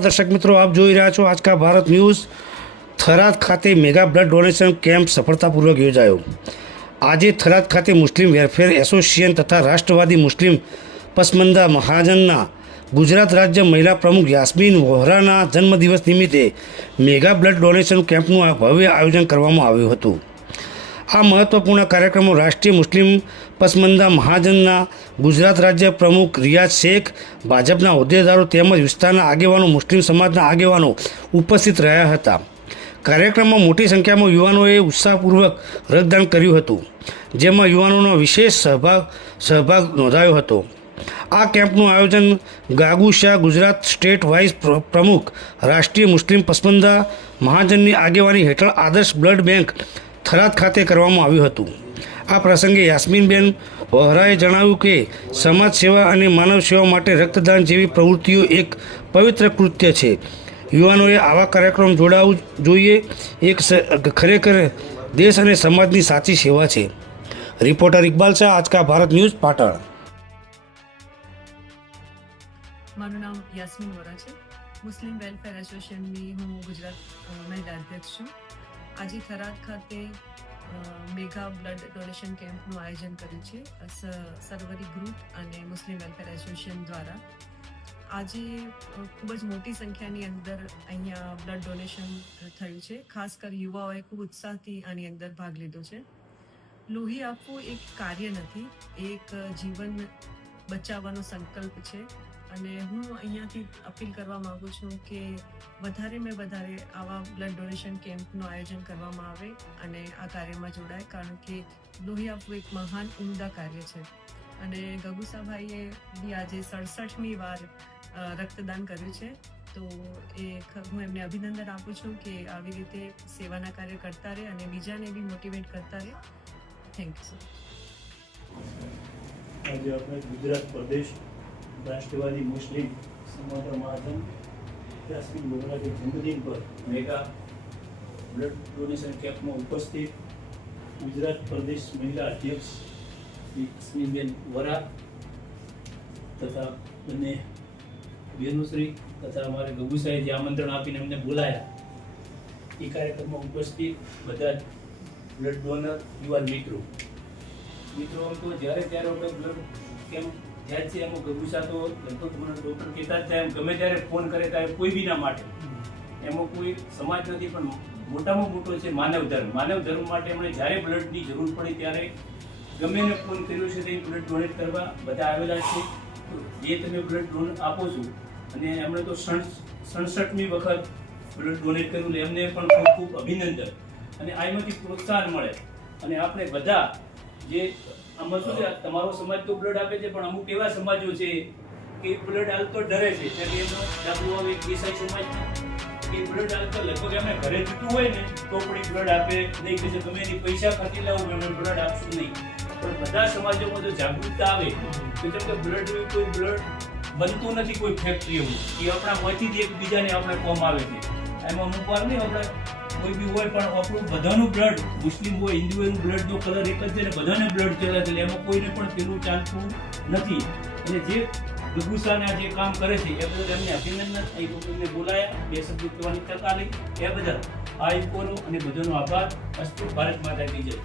નમસ્કાર દર્શક મિત્રો, આપ જોઈ રહ્યા છો આજકા ભારત ન્યૂઝ। થરાદ ખાતે મેગા બ્લડ ડોનેશન કેમ્પ સફળતાપૂર્વક યોજાયો। આજે થરાદ ખાતે મુસ્લિમ વેલફેર એસોસિએશન તથા રાષ્ટ્રવાદી મુસ્લિમ પસમંદા મહાજનના ગુજરાત રાજ્ય મહિલા પ્રમુખ યાસ્મીન વોહરાના જન્મદિવસ નિમિત્તે મેગા બ્લડ ડોનેશન કેમ્પનું ભવ્ય આયોજન કરવામાં આવ્યું હતું। આ મહત્વપૂર્ણ કાર્યક્રમો રાષ્ટ્રીય મુસ્લિમ પસમંદા મહાજનના ગુજરાત રાજ્ય પ્રમુખ રિયાઝ શેખ, ભાજપના હોદ્દેદારો તેમજ વિસ્તારના આગેવાનો, મુસ્લિમ સમાજના આગેવાનો ઉપસ્થિત રહ્યા હતા। કાર્યક્રમમાં મોટી સંખ્યામાં યુવાનોએ ઉત્સાહપૂર્વક રક્તદાન કર્યું હતું, જેમાં યુવાનોનો વિશેષ સહભાગ નોંધાયો હતો। આ કેમ્પનું આયોજન ગાગુશા ગુજરાત સ્ટેટ વાઇસ પ્રમુખ રાષ્ટ્રીય મુસ્લિમ પસમંદા મહાજનની આગેવાની હેઠળ આદર્શ બ્લડ બેંક થરાદ ખાતે કરવામાં આવ્યું હતું। આ પ્રસંગે યાસ્મીનબેન વોહરાએ જણાવ્યું કે સમાજ સેવા અને માનવ સેવા માટે રક્તદાન જેવી પ્રવૃત્તિઓ એક પવિત્ર કૃત્ય છે। યુવાનોએ આવા કાર્યક્રમ જોડાવવું જોઈએ। એક ખરેખર દેશ અને સમાજની સાચી સેવા છે। Reporter Iqbal Shah, Aajka Bharat news, Patan. મારું નામ યાસ્મીન વોરા છે। મુસ્લિમ વેલફેર એસોસિએશનની હું ગુજરાત મહિલા અધ્યક્ષ છું। આજે થરાદ ખાતે મેગા બ્લડ ડોનેશન કેમ્પનું આયોજન કર્યું છે સરવરી ગ્રુપ અને મુસ્લિમ વેલફેર એસોસિએશન દ્વારા। આજે ખૂબ જ મોટી સંખ્યાની અંદર અહીંયા બ્લડ ડોનેશન થયું છે। ખાસ કરી યુવાઓએ ખૂબ ઉત્સાહથી આની અંદર ભાગ લીધો છે। લોહી આપવું એક કાર્ય નથી, એક જીવન બચાવવાનો સંકલ્પ છે। અને હું અહીંયાથી અપીલ કરવા માગું છું કે વધારેમાં વધારે આવા બ્લડ ડોનેશન કેમ્પનું આયોજન કરવામાં આવે અને આ કાર્યમાં જોડાય, કારણ કે લોહી આપવું એક મહાન ઉમદા કાર્ય છે। અને ગગુસાભાઈએ બી આજે 67મી વાર રક્તદાન કર્યું છે, તો હું એમને અભિનંદન આપું છું કે આવી રીતે સેવાના કાર્ય કરતા રહે અને બીજાને બી મોટિવેટ કરતા રહે। Thank you sir. આજે આપણે ગુજરાત પ્રદેશ રાષ્ટ્રવાદી મુસ્લિમ સમાજના મહાજન યાસ્મીન વોહરાના જન્મદિન પર મેગા બ્લડ ડોનેશન કેમ્પમાં ઉપસ્થિત ગુજરાત પ્રદેશ મહિલા અધ્યક્ષ યાસ્મીનબેન વોરા તથા બંને બેનુશ્રી તથા અમારે ગગુસાએ જે આમંત્રણ આપીને અમને બોલાયા, એ કાર્યક્રમમાં ઉપસ્થિત બધા જ બ્લડ ડોનર યુવાન મિત્રો આમ તો જ્યારે ત્યારે આપણે બ્લડ કેમ્પ થાય છે એમાં ગગુસા તો લગભગ મને ડૉક્ટર કહેતા જ થાય, એમ ગમે ત્યારે ફોન કરે ત્યારે કોઈ બીના માટે એમાં કોઈ સમાજ નથી, પણ મોટામાં મોટો છે માનવ ધર્મ। માનવ ધર્મ માટે એમણે જ્યારે બ્લડની જરૂર પડી ત્યારે ગમે એને ફોન કર્યો છે તે બ્લડ ડોનેટ કરવા બધા આવેલા છે। જે તમે બ્લડ ડોનેટ આપો છો, અને એમણે તો 67મી વખત બ્લડ ડોનેટ કર્યું, એમને પણ ખૂબ ખૂબ અભિનંદન। અને આમાંથી પ્રોત્સાહન મળે, અને આપણે બધા જે આમાં શું છે, તમારો સમાજ તો બ્લડ આપે છે, પણ અમુક એવા સમાજો છે કે બ્લડ હાલતો ડરે છે। એટલે એનો દાખલો આવે ઈસાઈ સમાજ કે બ્લડ હાલતો લગભગ એમને ઘરે જતું હોય ને તો પણ બ્લડ આપે નહીં, કે ગમે એની પૈસા ખર્ચી લાવું એમને બ્લડ આપશું નહીં। પણ બધા સમાજોમાં જો જાગૃતતા આવે તો જેમ કે બ્લડ કોઈ બ્લડ બનતું નથી કોઈ ફેક્ટરી એવું, એ આપણામાંથી જ એકબીજાને આપણે કોમ આવે છે। એમાં અમુક વાર નહીં આપણે કોઈ બી હોય, પણ આપણું બધાનું બ્લડ, મુસ્લિમ હોય હિન્દુ હોય, બ્લડનો કલર એક જ છે ને બધાને બ્લડ ચલે છે, એમાં કોઈને પણ પેલું ચાલતું નથી। અને જે ગગુસાને જે કામ કરે છે એ બદલ એમને અભિનંદન। એ લોકોને બોલાયા, બે શબ્દો કહેવાની તક આપી, એ બદલ આ લોકોનો અને બધાનો આભાર। અસ્તુ ભારત માતા કી જય।